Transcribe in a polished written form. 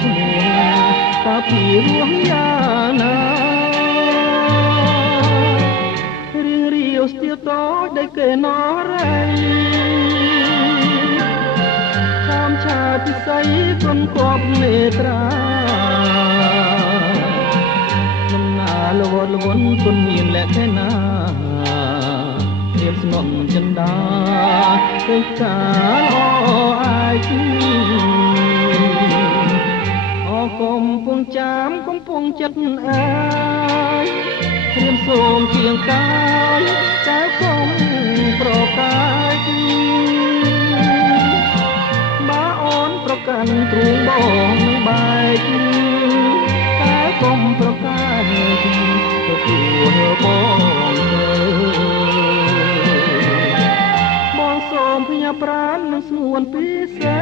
ឈ្មោះតាពីរួងយ៉ាងណារៀងរាវស្ទាវតដែលគេណរៃតាមឆាពិសីគុនគប់នេត្រាដំណើរលវលវនគុនមានលក្ខណៈរៀបស្នំចិន្តាពេញការអអាយកំពុងចាំកំពុងចិត្តអាយព្រាមសូមជាងកាយតែកុំប្រកាយបើអូនប្រកាន់ទ្រូងបងនឹងបែកតែកុំប្រកាយទទួលបងទៅបងសូមផ្ញើប្រាណនឹងស្ងួនពិសេស